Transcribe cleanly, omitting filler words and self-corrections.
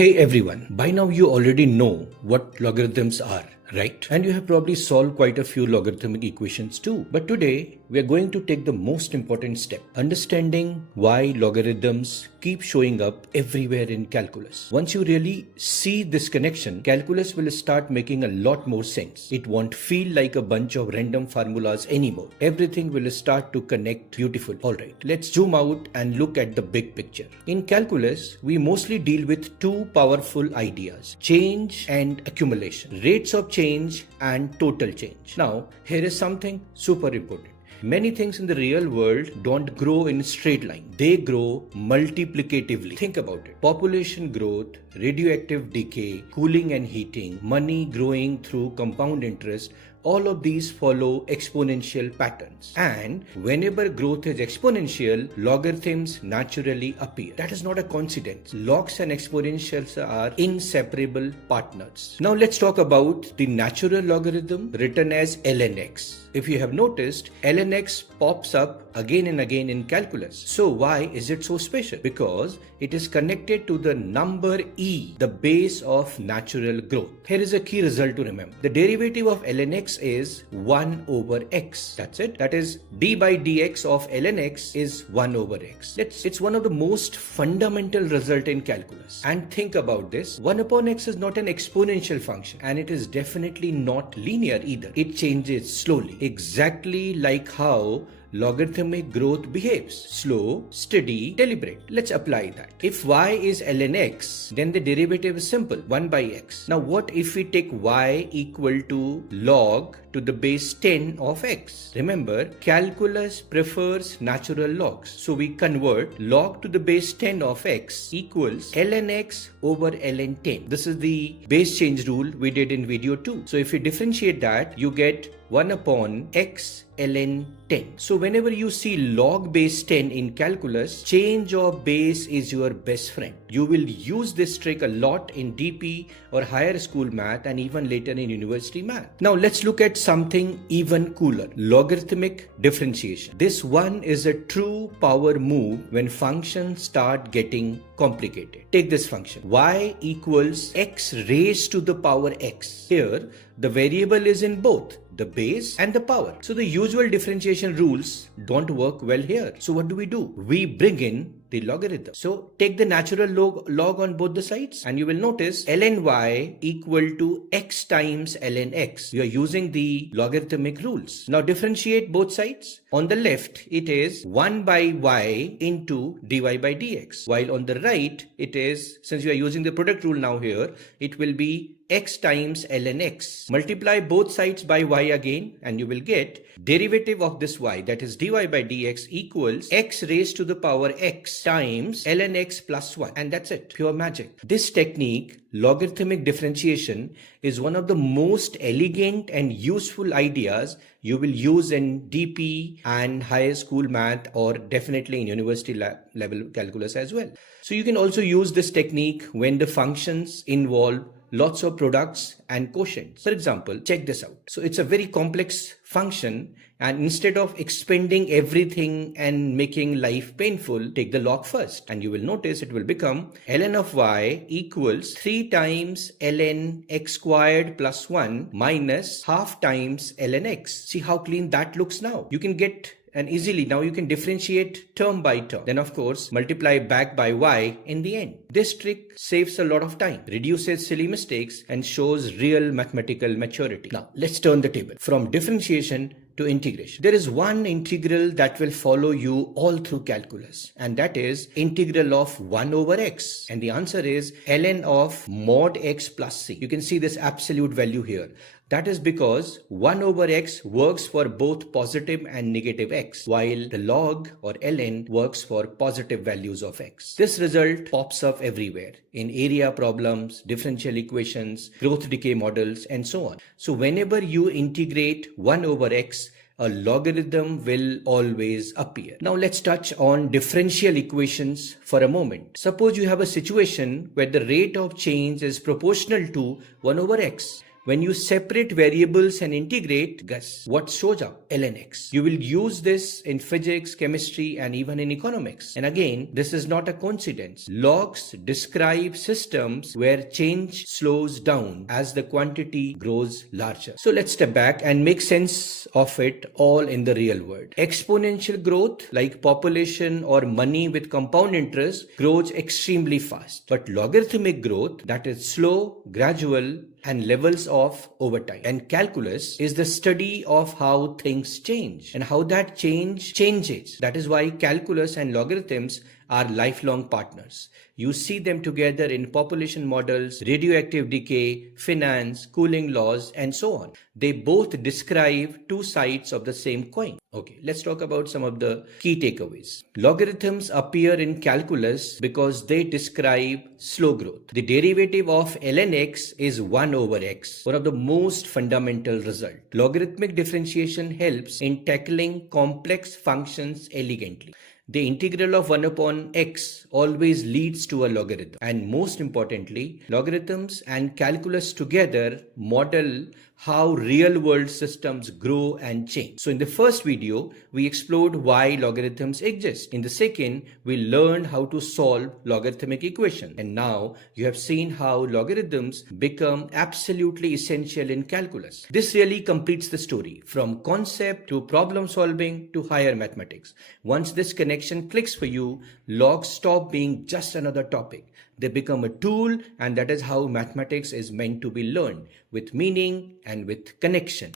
Hey everyone, by now you already know what logarithms are, right? And you have probably solved quite a few logarithmic equations too. But today we are going to take the most important step, understanding why logarithms keep showing up everywhere in calculus. Once you really see this connection, calculus will start making a lot more sense. It won't feel like a bunch of random formulas anymore. Everything will start to connect beautifully. Alright, let's zoom out and look at the big picture. In calculus, we mostly deal with two powerful ideas, change and accumulation, rates of change and total change. Now, here is something super important. Many things in the real world don't grow in a straight line. They grow multiplicatively. Think about it. Population growth, radioactive decay, cooling and heating, money growing through compound interest, all of these follow exponential patterns. And whenever growth is exponential, logarithms naturally appear. That is not a coincidence. Logs and exponentials are inseparable partners. Now let's talk about the natural logarithm written as ln x. If you have noticed, ln x pops up again and again in calculus. So why is it so special? Because it is connected to the number e, the base of natural growth. Here is a key result to remember. The derivative of ln x is 1 over x. That's it. That is d by dx of ln x is 1 over x. It's one of the most fundamental result in calculus. And think about this. 1 upon x is not an exponential function, and it is definitely not linear either. It changes slowly. Exactly like how logarithmic growth behaves. Slow, steady, deliberate. Let's apply that. If y is ln x, then the derivative is simple, 1 by x. Now what if we take y equal to log to the base 10 of x? Remember, calculus prefers natural logs. So we convert log to the base 10 of x equals ln x over ln 10. This is the base change rule we did in video 2. So if we differentiate that, you get 1 upon x ln 10. So whenever you see log base 10 in calculus, change of base is your best friend. You will use this trick a lot in DP or higher school math and even later in university math. Now let's look at something even cooler, logarithmic differentiation. This one is a true power move when functions start getting complicated. Take this function, y equals x raised to the power x. Here, the variable is in both the base and the power. So the usual differentiation rules don't work well here. So what do? We bring in the logarithm. So take the natural log on both the sides and you will notice ln y equal to x times ln x. You are using the logarithmic rules. Now differentiate both sides. On the left, it is 1 by y into dy by dx. While on the right, it is, since you are using the product rule now here, it will be x times ln x. Multiply both sides by y again and you will get derivative of this y, that is dy by dx equals x raised to the power x times ln x plus 1. And that's it. Pure magic. This technique, logarithmic differentiation, is one of the most elegant and useful ideas you will use in DP and higher school math, or definitely in university level calculus as well. So you can also use this technique when the functions involve lots of products and quotients. For example, check this out. So it's a very complex function, and instead of expending everything and making life painful, take the log first. And you will notice it will become ln of y equals 3 times ln x squared plus 1 minus half times ln x. See how clean that looks now. You can get and easily now you can differentiate term by term. Then of course multiply back by y in the end. This trick saves a lot of time, reduces silly mistakes, and shows real mathematical maturity. Now let's turn the table from differentiation to integration. There is one integral that will follow you all through calculus, and that is integral of 1 over x. And the answer is ln of mod x plus c. You can see this absolute value here. That is because 1 over x works for both positive and negative x, while the log or ln works for positive values of x. This result pops up everywhere in area problems, differential equations, growth decay models, and so on. So whenever you integrate 1 over x, a logarithm will always appear. Now let's touch on differential equations for a moment. Suppose you have a situation where the rate of change is proportional to 1 over x. When you separate variables and integrate, guess what shows up? ln x. You will use this in physics, chemistry, and even in economics. And again, this is not a coincidence. Logs describe systems where change slows down as the quantity grows larger. So let's step back and make sense of it all in the real world. Exponential growth, like population or money with compound interest, grows extremely fast. But logarithmic growth, that is slow, gradual, and levels off over time. And calculus is the study of how things change and how that change changes. That is why calculus and logarithms are lifelong partners. You see them together in population models, radioactive decay, finance, cooling laws, and so on. They both describe two sides of the same coin. Okay, let's talk about some of the key takeaways. Logarithms appear in calculus because they describe slow growth. The derivative of ln x is 1 over x, one of the most fundamental results. Logarithmic differentiation helps in tackling complex functions elegantly. The integral of 1 upon x always leads to a logarithm. And most importantly, logarithms and calculus together model how real-world systems grow and change. So in the first video, we explored why logarithms exist. In the second, we learned how to solve logarithmic equations. And now you have seen how logarithms become absolutely essential in calculus. This really completes the story, from concept to problem solving to higher mathematics. Once this connection clicks for you, logs stop being just another topic. They become a tool, and that is how mathematics is meant to be learned, with meaning and with connection.